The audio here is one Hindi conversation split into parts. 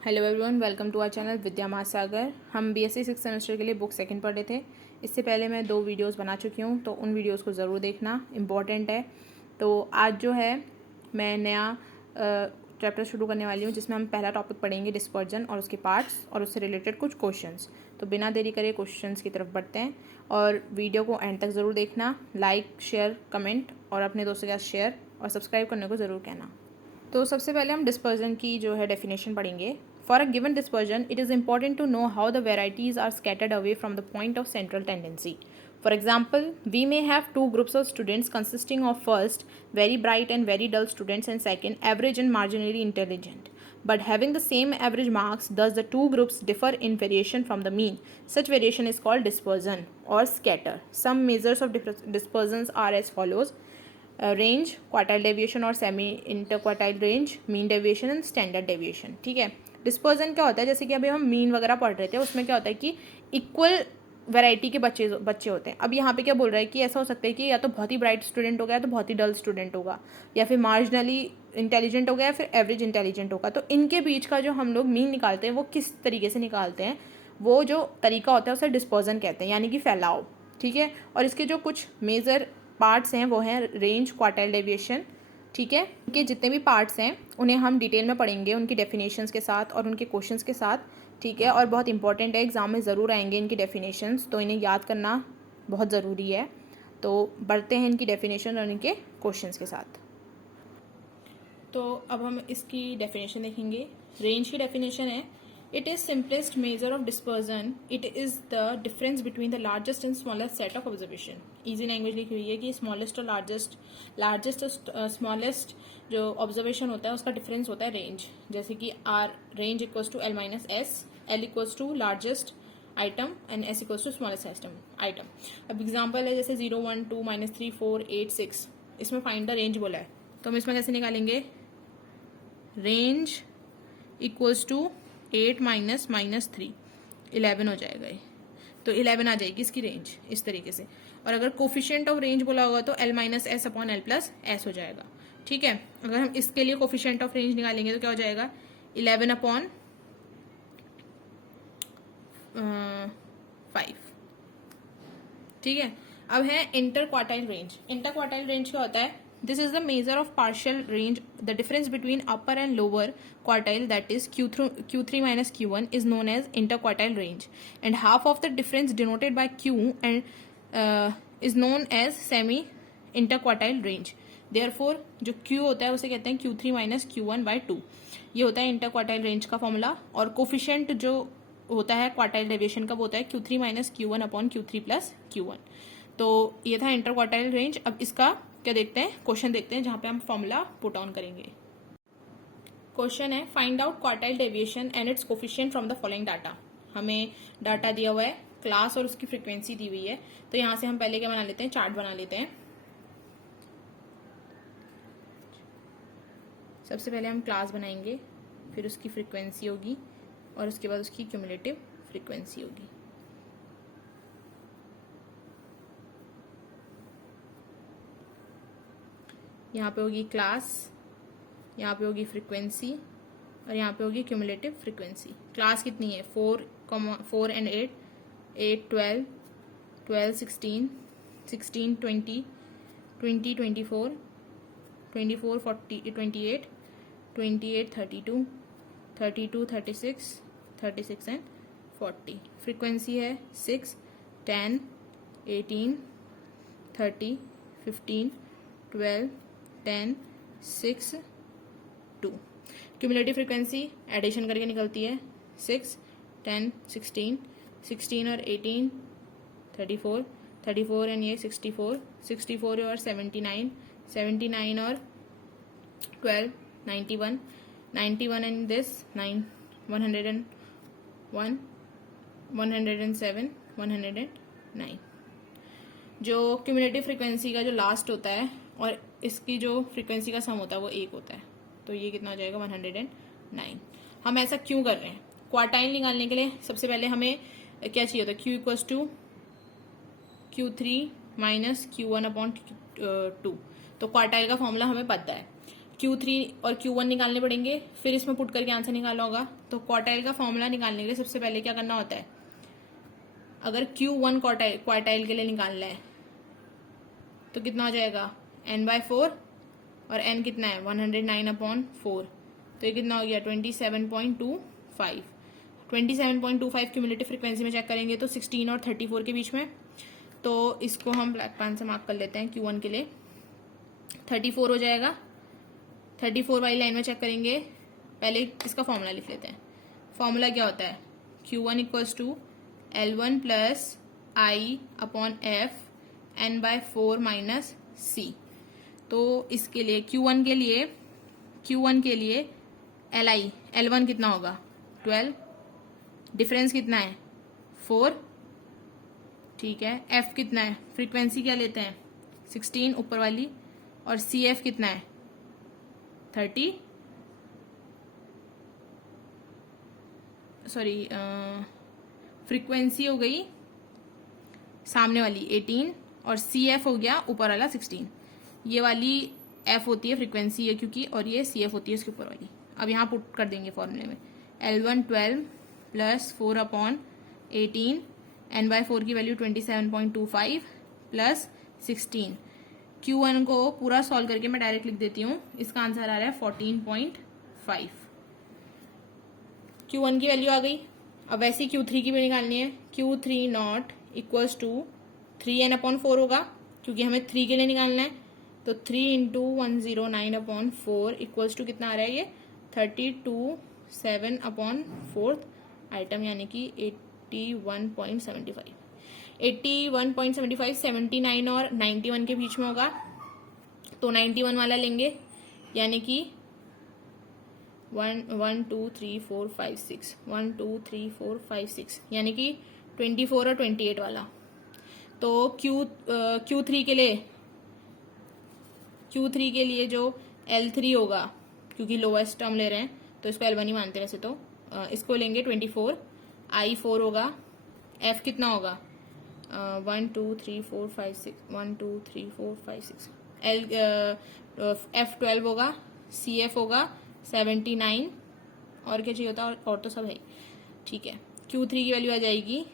Hello everyone, welcome to our channel Vidya Mahasagar. हम बीएससी 6th सेमेस्टर के लिए बुक सेकंड पढ़ रहे थे। इससे पहले मैं 2 वीडियोस बना चुकी हूँ, तो उन वीडियोस को ज़रूर देखना, इम्पॉर्टेंट है। तो आज जो है मैं नया चैप्टर शुरू करने वाली हूँ, जिसमें हम पहला टॉपिक पढ़ेंगे डिस्पर्जन और उसके पार्ट्स और उससे रिलेटेड कुछ क्वेश्चंस। तो बिना देरी करे क्वेश्चंस की तरफ बढ़ते हैं और वीडियो को एंड तक ज़रूर देखना। लाइक, शेयर, कमेंट और अपने दोस्तों के साथ शेयर और सब्सक्राइब करने को ज़रूर कहना। तो सबसे पहले हम डिस्पर्जन की जो है डेफिनेशन पढ़ेंगे। For a given dispersion it is important to know how the varieties are scattered away from the point of central tendency. For example, we may have two groups of students consisting of first, very bright and very dull students, and second, average and marginally intelligent. But having the same average marks, thus the two groups differ in variation from the mean. Such variation is called dispersion or scatter. Some measures of dispersions are as follows. Range, quartile deviation और semi inter quartile range, mean deviation and standard deviation. ठीक है, डिस्पर्जन क्या होता है, जैसे कि अभी हम मीन वगैरह पढ़ रहे थे, उसमें क्या होता है कि इक्वल वैरायटी के बच्चे होते हैं। अब यहाँ पे क्या बोल रहा है कि ऐसा हो सकता है कि या तो बहुत ही ब्राइट स्टूडेंट होगा या तो बहुत ही डल स्टूडेंट होगा, या फिर मार्जिनली इंटेलिजेंट होगा या फिर एवरेज इंटेलिजेंट होगा। तो इनके बीच का जो हम लोग मीन निकालते हैं वो किस तरीके से निकालते हैं, वो जो तरीका होता है उसे डिस्पर्जन कहते हैं, यानी कि फैलाव। ठीक है, और इसके जो कुछ मेजर पार्ट्स हैं वो हैं रेंज, क्वार्टाइल डेविएशन। ठीक है, इनके जितने भी पार्ट्स हैं उन्हें हम डिटेल में पढ़ेंगे, उनकी डेफिनेशंस के साथ और उनके क्वेश्चंस के साथ। ठीक है, और बहुत इंपॉर्टेंट है, एग्जाम में ज़रूर आएंगे इनकी डेफिनेशंस, तो इन्हें याद करना बहुत ज़रूरी है। तो बढ़ते हैं इनकी डेफिनेशन और इनके क्वेश्चंस के साथ। तो अब हम इसकी डेफिनेशन देखेंगे। रेंज की डेफिनेशन है, it is simplest measure of dispersion, it is the difference between the largest and smallest set of observation. Easy language लिखी हुई है कि स्मॉलेस्ट और लार्जेस्ट और स्मॉलेस्ट जो ऑब्जर्वेशन होता है उसका डिफरेंस होता है रेंज। जैसे कि R range equals to L minus S, L equals to largest item and S equals to smallest item. अब एग्जाम्पल है जैसे 0, 1, 2, -3, 4, 8, 6, इसमें फाइंड द रेंज बोला है, तो हम इसमें कैसे निकालेंगे? रेंज इक्वल्स टू 8 माइनस -3, 11 हो जाएगा ये। तो 11 आ जाएगी इसकी रेंज इस तरीके से। और अगर कोफिशिएंट ऑफ रेंज बोला होगा तो l minus S upon l plus S हो जाएगा। ठीक है, अगर हम इसके लिए कोफिशिएंट ऑफ रेंज निकालेंगे तो क्या हो जाएगा? 11 अपॉन 5। ठीक है, अब है inter quartile range. Inter quartile range क्या होता है? This is the measure of partial range, the difference between upper and lower quartile, that is Q3 minus Q1 is known as interquartile range, and half of the difference denoted by Q and is known as semi interquartile range. Therefore जो Q होता है उसे कहते हैं Q3 minus Q1 by 2। ये होता है interquartile range का फॉर्मूला। और कोफिशिएंट जो होता है क्वार्टाइल डेविएशन का वो होता है Q3 minus Q1 upon Q3 plus Q1। तो ये था इंटरक्वार्टाइल रेंज। अब इसका क्या देखते हैं, क्वेश्चन देखते हैं जहां पे हम फॉर्मूला पुट ऑन करेंगे। क्वेश्चन है, find out quartile deviation and its coefficient from the following data. हमें डाटा दिया हुआ है, क्लास और उसकी फ्रीक्वेंसी दी हुई है। तो यहां से हम पहले क्या बना लेते हैं, चार्ट बना लेते हैं। सबसे पहले हम क्लास बनाएंगे, फिर उसकी फ्रीक्वेंसी होगी और उसके बाद उसकी क्यूमुलेटिव फ्रीक्वेंसी होगी। यहाँ पे होगी क्लास, यहाँ पे होगी फ्रीक्वेंसी और यहाँ पे होगी क्यूमुलेटिव फ्रीक्वेंसी। क्लास कितनी है? 4 एंड 8, 8, 12, 12, 16, 16, 20, 20, 24, 24, 40, 28, 28, 32, 32, 36, 36 एंड 40। फ्रीक्वेंसी है 6, 10, 18, 30, 15, 12, 10, 6, 2। क्यूमुलेटिव फ्रीक्वेंसी एडिशन करके निकलती है 6, 10, 16, 16 और 18, 34, 34 एंड ये 64, 64 और 79, 79 और 12, 91, 91 एंड दिस 9, 101, 107, 109। जो क्यूमुलेटिव फ्रीक्वेंसी का जो लास्ट होता है और इसकी जो फ्रीक्वेंसी का सम होता है वो 1 होता है। तो ये कितना हो जाएगा? 109। हम ऐसा क्यों कर रहे हैं? क्वार्टाइल निकालने के लिए सबसे पहले हमें क्या चाहिए होता है? Q equals to Q3 minus Q1 upon 2। तो क्वार्टाइल का फॉर्मूला हमें पता है। Q3 और Q1 निकालने पड़ेंगे, फिर इसमें पुट करके आंसर निकाला होगा। तो क्वार्टाइल का फॉर्मूला निकालने के लिए सबसे पहले क्या करना होता है, अगर Q1 क्वार्टाइल के लिए निकालना है तो कितना हो जाएगा n/4, और n कितना है 109/4, तो ये कितना हो गया 27.25। 27.25 क्यूमुलेटिव फ्रीक्वेंसी में चेक करेंगे तो 16 और 34 के बीच में। तो इसको हम ब्लैक पेन से मार्क कर लेते हैं। Q1 के लिए 34 हो जाएगा। 34 वाली लाइन में चेक करेंगे, पहले इसका फॉर्मूला लिख लेते हैं। फॉर्मूला क्या होता है, Q1 = L1 + I/F n/4 - C। तो इसके लिए Q1 के लिए L1 कितना होगा 12, डिफरेंस कितना है 4, ठीक है। F कितना है, फ्रीक्वेंसी क्या लेते हैं 16 ऊपर वाली, और CF कितना है 30, सॉरी फ्रीक्वेंसी हो गई सामने वाली 18, और CF हो गया ऊपर वाला 16। ये वाली F होती है फ्रीक्वेंसी है क्योंकि, और ये CF होती है उसके ऊपर वाली। अब यहाँ पुट कर देंगे फॉर्मूले में, L1 12 + 4/18, n/4 की वैल्यू 27.25 + 16। Q1 को पूरा सॉल्व करके मैं डायरेक्ट लिख देती हूँ, इसका आंसर आ रहा है 14.5। Q1 की वैल्यू आ गई। अब वैसे ही Q3 की भी निकालनी है। Q3 = 3n/4 होगा, क्योंकि हमें 3 के लिए निकालना है। तो 3 × 109/4 = कितना आ रहा है, ये 32.7/4 आइटम, यानी कि 81.75। 81.75 79 और 91 के बीच में होगा, तो 91 वाला लेंगे, यानी कि 1 2 3 4 5 6 1 2 3 4 5 6, यानी कि 24 और 28 वाला। तो Q3 के लिए जो L3 होगा, क्योंकि लोएस्ट टर्म ले रहे हैं तो इसको L1 ही मानते हैं वैसे तो, इसको लेंगे 24, I4 होगा, F कितना होगा 1 2 3 4 5 6 1 2 3 4 5 6, F12 होगा, CF होगा 79, और क्या चाहिए होता है, और तो सब है, ठीक है। Q3 की वैल्यू आ जाएगी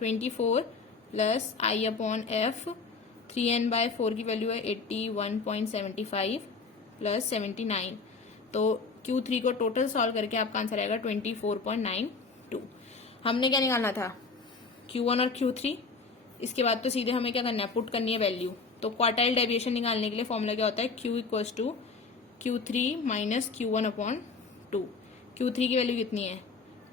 24 + I/F, 3n/4 की वैल्यू है 81.75 + 79। तो Q3 को टोटल सॉल्व करके आपका आंसर आएगा 24.92। हमने क्या निकालना था, Q1 और Q3। इसके बाद तो सीधे हमें क्या करना है, पुट करनी है वैल्यू। तो क्वार्टाइल डेविएशन निकालने के लिए फॉर्मूला क्या होता है, Q = Q3 - Q1/2। Q3 की वैल्यू कितनी है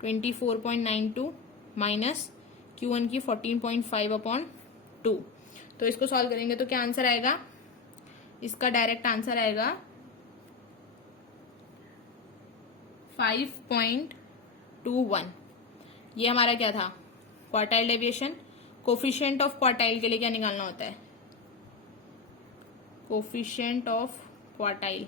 24.92 माइनस Q1 की 14.5/2। तो इसको सॉल्व करेंगे तो क्या आंसर आएगा, इसका डायरेक्ट आंसर आएगा 5.21। ये हमारा क्या था, quartile deviation. Coefficient of quartile के लिए क्या निकालना होता है, कोफिशिएंट ऑफ क्वार्टाइल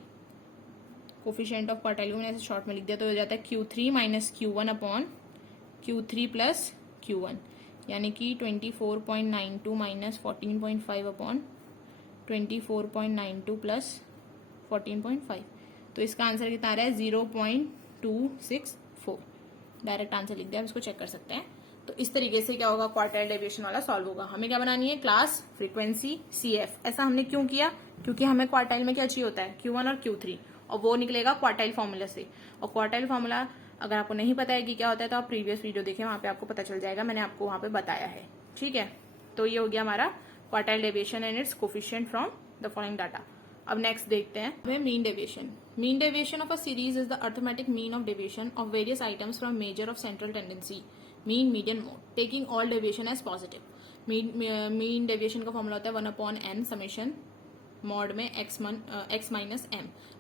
को मैंने ऐसे शॉर्ट में लिख दिया, तो हो जाता है Q3 - Q1/Q3 + Q1, यानी कि 24.92 - 14.5/24.92 + 14.5। तो इसका आंसर कितना आ रहा है 0.264। डायरेक्ट आंसर लिख दिया, आप इसको चेक कर सकते हैं। तो इस तरीके से क्या होगा, क्वार्टाइल डेविएशन वाला सॉल्व होगा। हमें क्या बनानी है, क्लास, फ्रीक्वेंसी, CF। ऐसा हमने क्यों किया, क्योंकि हमें क्वार्टाइल में क्या चाहिए होता है, Q1 और Q3, और वो निकलेगा क्वार्टाइल फॉर्मूला से। और क्वार्टाइल फॉर्मूला अगर आपको नहीं पता है कि क्या होता है तो आप प्रीवियस वीडियो देखें, वहां पे आपको पता चल जाएगा, मैंने आपको वहां पे बताया है, ठीक है। तो ये हो गया हमारा quartile deviation and its coefficient from the following data. अब नेक्स्ट देखते हैं हमें mean deviation. Mean deviation of a series is the arithmetic mean of deviation of various items from measure of central tendency, mean, median, mode, taking all deviation as positive. मीन डेविएशन का फॉर्मूला होता है 1/n समेशन मॉड में x - m।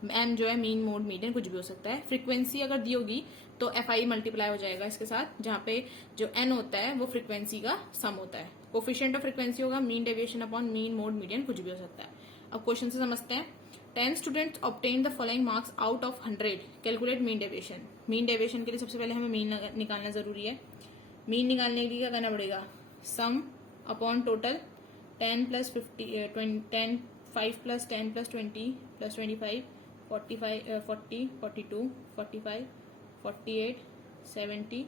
m जो है मीन, मोड, मीडियन कुछ भी हो सकता है। फ्रीक्वेंसी अगर दी होगी तो FI मल्टीप्लाई हो जाएगा इसके साथ, जहाँ पे जो n होता है वो फ्रीक्वेंसी का सम होता है। कोफिशिएंट ऑफ फ्रीक्वेंसी होगा mean deviation upon mean, mode, median कुछ भी हो सकता है। अब क्वेश्चन से समझते हैं। 10 students obtain the following marks out of 100, calculate mean deviation. Mean deviation के लिए सबसे पहले हमें मीन निकालना जरूरी है। मीन निकालने के लिए क्या करना पड़ेगा, सम अपॉन टोटल 10 + 50 10 5 + 10 + 20 + 25 45 40 42 45 48 70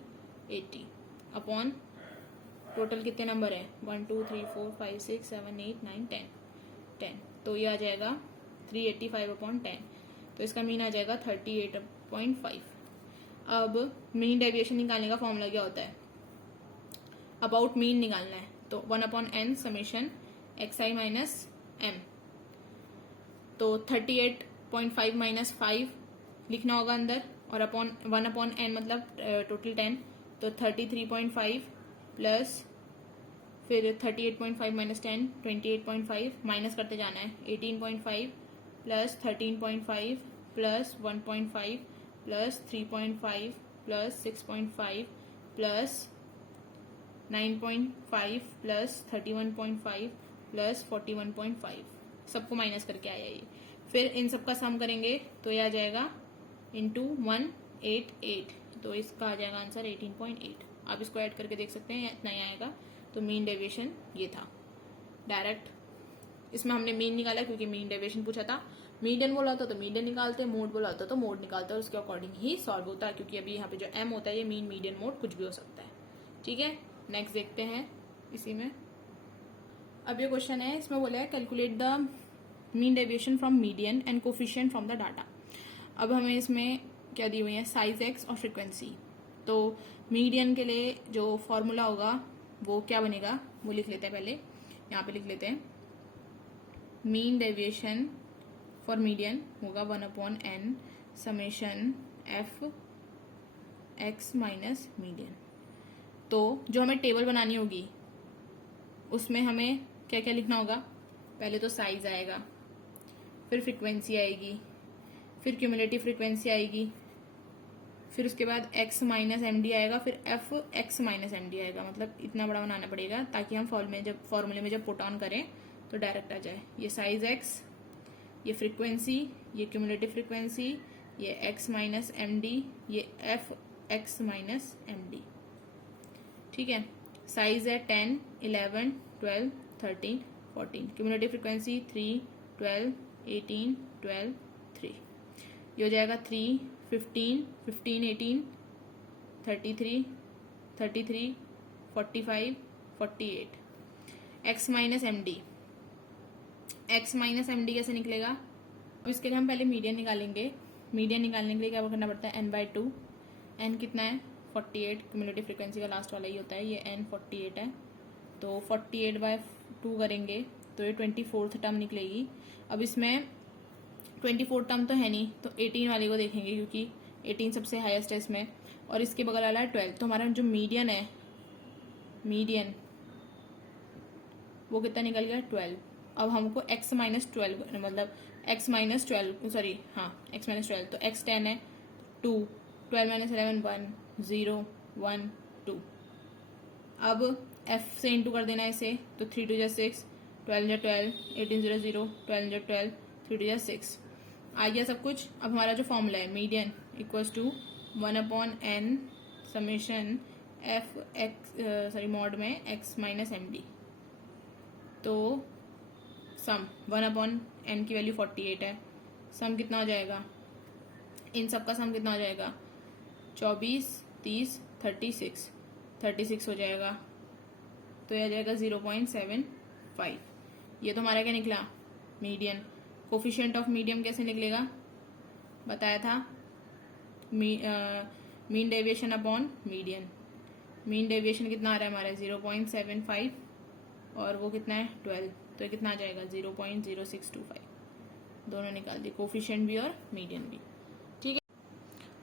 80 अपॉन टोटल कितने नंबर है 1 2 3 4 5 6 7 8 9 10 तो ये आ जाएगा 385 अपॉन 10 तो इसका मीन आ जाएगा 38.5। अब मीन डेविएशन निकालने का फॉर्मूला क्या होता है, अबाउट मीन निकालना है तो 1 upon N summation x I minus M, तो 38.5 माइनस 5 लिखना होगा अंदर और अपॉन 1 अपॉन एन मतलब टोटल 10 तो 33.5 प्लस फिर 38.5 माइनस 10 28.5 माइनस करते जाना है 18.5 plus 13.5 plus 1.5 plus 3.5 plus 6.5 plus 9.5 plus 31.5 plus 41.5 सबको माइनस करके आया ये। फिर इन सबका सम करेंगे तो ये आ जाएगा इंटू 188 तो इसका आ जाएगा आंसर 18.8। आप इसको ऐड करके देख सकते हैं इतना ही आएगा। तो मीन डेविएशन ये था। डायरेक्ट इसमें हमने मीन निकाला क्योंकि मीन डेविएशन पूछा था। मीडियन बोला होता तो मीडियन निकालते, मोड बोला होता तो मोड निकालते और उसके अकॉर्डिंग ही सॉल्व होता है, क्योंकि अभी यहाँ पे जो एम होता है ये मीन मीडियन मोड कुछ भी हो सकता है। ठीक है, नेक्स्ट देखते हैं इसी में। अब ये क्वेश्चन है, इसमें बोला है calculate the mean deviation from median and coefficient from the data. अब हमें इसमें क्या दी हुई है, साइज एक्स और फ्रीक्वेंसी। तो मीडियन के लिए जो फॉर्मूला होगा वो क्या बनेगा वो लिख लेते हैं। पहले यहाँ पे लिख लेते हैं, मीन डेविएशन फॉर मीडियन होगा 1 upon N summation F X minus median. तो जो हमें टेबल बनानी होगी उसमें हमें क्या क्या लिखना होगा, पहले तो साइज आएगा, फिर फ्रीक्वेंसी आएगी, फिर क्यूमुलेटिव फ्रीक्वेंसी आएगी, फिर उसके बाद x माइनस एम डी आएगा, फिर F X minus M D आएगा। मतलब इतना बड़ा बनाना पड़ेगा ताकि हम फॉर्मूले में जब पुट ऑन करें तो डायरेक्ट आ जाए। ये साइज x, ये फ्रीक्वेंसी, ये क्यूमुलेटिव फ्रीक्वेंसी, ये x माइनस एम डी, ये F X minus M D. ठीक है, साइज है 10 11 12 13 14, क्यूमुलेटिव फ्रीक्वेंसी 3 12 18 12 3। ये हो जाएगा 3 15 15 18 33 33 45 48। x minus M D, X minus M D कैसे निकलेगा, अब इसके लिए हम पहले मीडियन निकालेंगे। मीडियन निकालने के लिए क्या करना पड़ता है, n/2। n कितना है 48, क्यूमुलेटिव फ्रीक्वेंसी का लास्ट वाला ही होता है, ये n 48 है। तो 48/2 करेंगे तो ये 24th टर्म निकलेगी। अब इसमें 24 टर्म तो है नहीं तो 18 वाले को देखेंगे क्योंकि 18 सबसे हाईएस्ट है इसमें, और इसके बगल वाला है 12। तो हमारा जो मीडियन है, मीडियन वो कितना निकल गया 12। अब हमको x माइनस 12 मतलब x माइनस 12 सॉरी हाँ x माइनस 12, तो x 10 है 2, 12 माइनस 11 1 0 1 2। अब f से इंटू कर देना इसे, तो 3 2 6 12 12 18 0 0 12 12 3 2 6 आ गया सब कुछ। अब हमारा जो फॉर्मूला है median equals to 1 upon N summation F X sorry mod में x माइनस एम डी। तो सम 1 अपॉन एन की वैल्यू 48 है, सम कितना हो जाएगा, इन सब का सम कितना हो जाएगा 24 30 36 हो जाएगा। तो यह आ जाएगा 0.75। ये तो हमारा क्या निकला मीडियन। कोफिशिएंट ऑफ मीडियम कैसे निकलेगा बताया था, mean deviation upon median. Mean deviation कितना आ रहा है हमारा 0.75 और वो कितना है 12, तो ये कितना आ जाएगा 0.0625। दोनों निकाल दिए, कोफिशिएंट भी और मीडियन भी। ठीक है,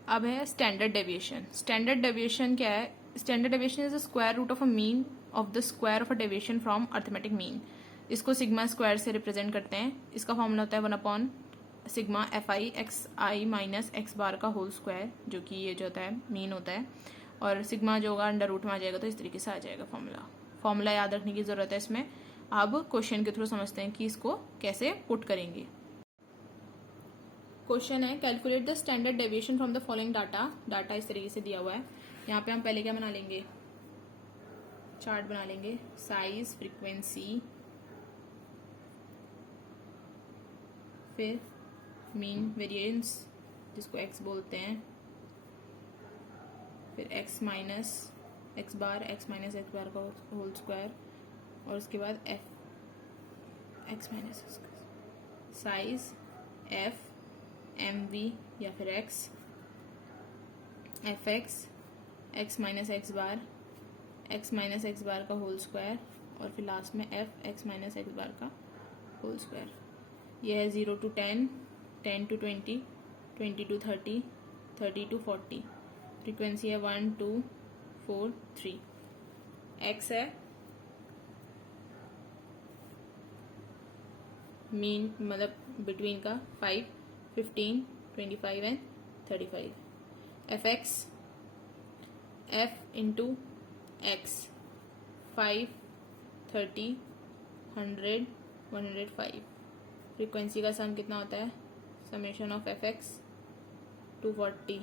अब है स्टैंडर्ड डेविएशन। स्टैंडर्ड डेविएशन क्या है, standard deviation is the square root of a mean of the square of a deviation from arithmetic mean. इसको सिग्मा स्क्वायर से रिप्रेजेंट करते हैं। इसका फॉर्मूला होता है 1 upon sigma F I X I minus X bar का होल स्क्वायर, जो कि ये जो होता है मीन होता है, और सिग्मा जो होगा अंडर रूट में आ जाएगा। तो इस तरीके से आ जाएगा फॉर्मूला याद रखने की जरूरत है इसमें। अब क्वेश्चन के थ्रू समझते हैं कि इसको कैसे पुट करेंगे। क्वेश्चन है calculate the standard deviation from the following data. Data इस तरीके से दिया हुआ है। यहाँ पे हम पहले क्या बना लेंगे, चार्ट बना लेंगे, साइज फ्रीक्वेंसी फिर मीन वेरिएंस जिसको x बोलते हैं, फिर x माइनस एक्स बार का होल स्क्वायर, और उसके बाद x माइनस साइज f mv या फिर x fx x minus X bar का होल स्क्वायर, और फिर लास्ट में f x minus X bar का होल स्क्वायर। यह है 0 to 10, 10 to 20, 20 to 30, 30 to 40। Frequency है 1 2 4 3। x है मीन मतलब बिटवीन का 5, 15, 25 and 35। fx f into x 5, 30, 100, 105। Frequency का सम कितना होता है, समेशन ऑफ एफ एक्स 240,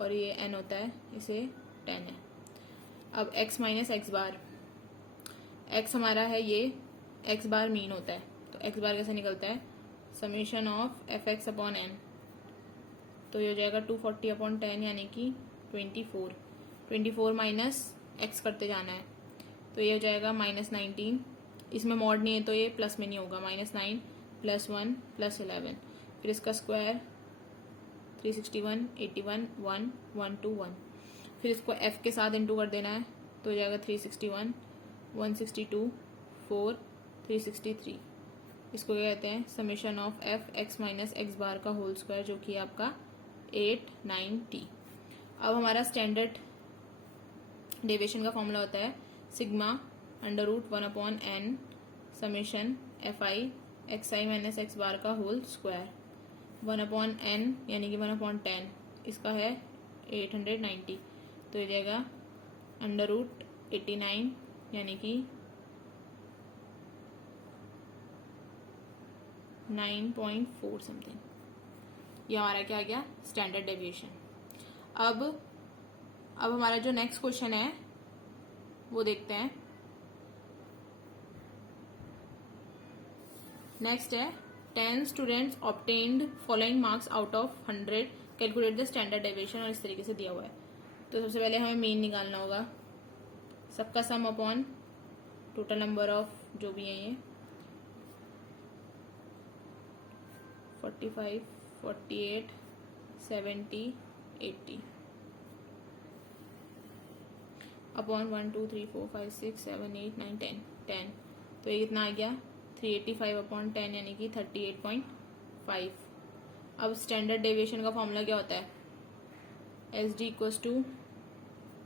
और ये n होता है, इसे 10 है। अब x माइनस एक्स बार, x हमारा है ये, x बार मीन होता है, तो x बार कैसे निकलता है, summation of F X upon N, तो ये हो जाएगा 240 अपॉन 10 यानी कि 24। 24 माइनस x करते जाना है, तो ये हो जाएगा -19। इसमें मॉड नहीं है तो ये प्लस में नहीं होगा, -9 + 1 + 11। फिर इसका स्क्वायर 361, 81, 1, 121। फिर इसको f के साथ इंटू कर देना है, तो हो जाएगा 361, 162, 4, 363। इसको क्या कहते हैं, summation of f x minus X bar का होल स्क्वायर, जो कि आपका 8, 9, t। अब हमारा स्टैंडर्ड डेविएशन का फॉर्मूला होता है sigma √1/n summation fi xi minus X bar का होल स्क्वायर 1/n यानी कि 1/10, इसका है 890, तो ये जाएगा √89 यानी कि 9.4 समथिंग। ये हमारा क्या आ गया, स्टैंडर्ड डेविएशन। अब हमारा जो नेक्स्ट क्वेश्चन है वो देखते हैं। नेक्स्ट है 10 students obtained following marks out of 100, calculate the standard deviation, और इस तरीके से दिया हुआ है। तो सबसे पहले हमें मीन निकालना होगा, सबका सम अपॉन टोटल नंबर ऑफ जो भी है ये 45, 48, 70, 80 अपॉन 1 2 3 4 5 6 7 8 9 10। तो ये कितना आ गया, 385 अपॉन 10 यानी कि 38.5। अब स्टैंडर्ड डेविएशन का फॉर्मूला क्या होता है, SD =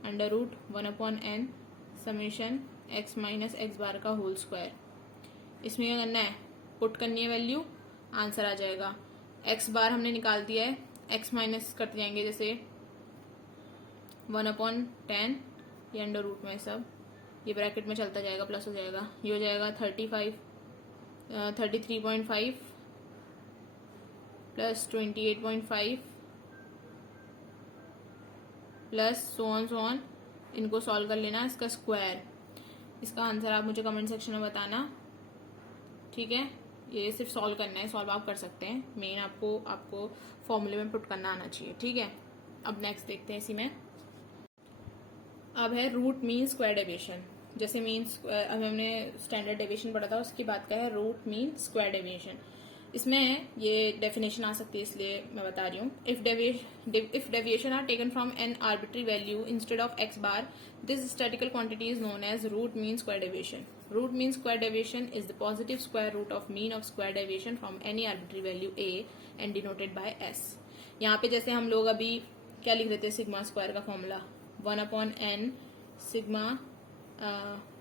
√1/n summation x minus X bar का होल स्क्वायर। इसमें क्या करना है, पुट करनी है वैल्यू, आंसर आ जाएगा। x बार हमने निकाल दिया है, x माइनस करते जाएंगे, जैसे 1/10, ये अंडर रूट में सब, ये ब्रैकेट में चलता जाएगा, प्लस हो जाएगा, ये हो जाएगा 33.5 प्लस 28.5 प्लस सो ऑन। इनको सॉल्व कर लेना, इसका स्क्वायर। इसका आंसर आप मुझे कमेंट सेक्शन में बताना, ठीक है। ये सिर्फ सॉल्व करना है, सॉल्व आप कर सकते हैं, मेन आपको फॉर्मूले में पुट करना आना चाहिए, ठीक है। अब नेक्स्ट देखते हैं इसी में। अब है रूट मीन स्क्वायर डेविएशन। जैसे मीन अब हमने स्टैंडर्ड डेविएशन पढ़ा था, उसकी बात का है रूट मीन स्क्वायर डेविएशन। इसमें ये डेफिनेशन आ सकती है, इसलिए मैं बता रही हूँ। If deviation are taken from an arbitrary value instead of X bar, this statistical quantity is known as root mean square deviation. Root mean square deviation is the positive square root of mean of square deviation from any arbitrary value a and denoted by s। यहाँ पे जैसे हम लोग अभी क्या लिख देते हैं, सिग्मा स्क्वायर का formula 1/n sigma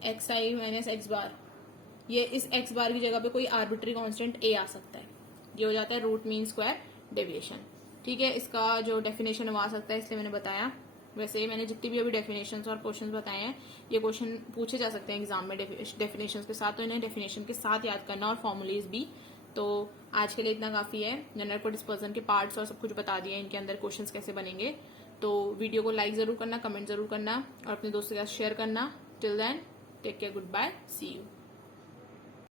xi minus X bar. ये इस x बार की जगह पे कोई आर्बिट्री कांस्टेंट a आ सकता है, ये हो जाता है रूट मीन स्क्वायर डेविएशन, ठीक है। इसका जो डेफिनेशन वो आ सकता है, इसलिए मैंने बताया। वैसे ही मैंने जितनी भी अभी डेफिनेशंस और क्वेश्चंस बताए हैं, ये क्वेश्चन पूछे जा सकते हैं एग्जाम में डेफिनेशंस के साथ, तो इन्हें डेफिनेशन के साथ याद करना, और फॉर्मुलेज भी। तो आज के लिए इतना काफी है। जनरल को डिस्पर्जन के पार्ट्स और सब कुछ बता दिया, इनके अंदर क्वेश्चंस कैसे बनेंगे। तो वीडियो को लाइक जरूर करना, कमेंट जरूर करना, और अपने दोस्तों के साथ शेयर करना। Till then take care, good bye, see you.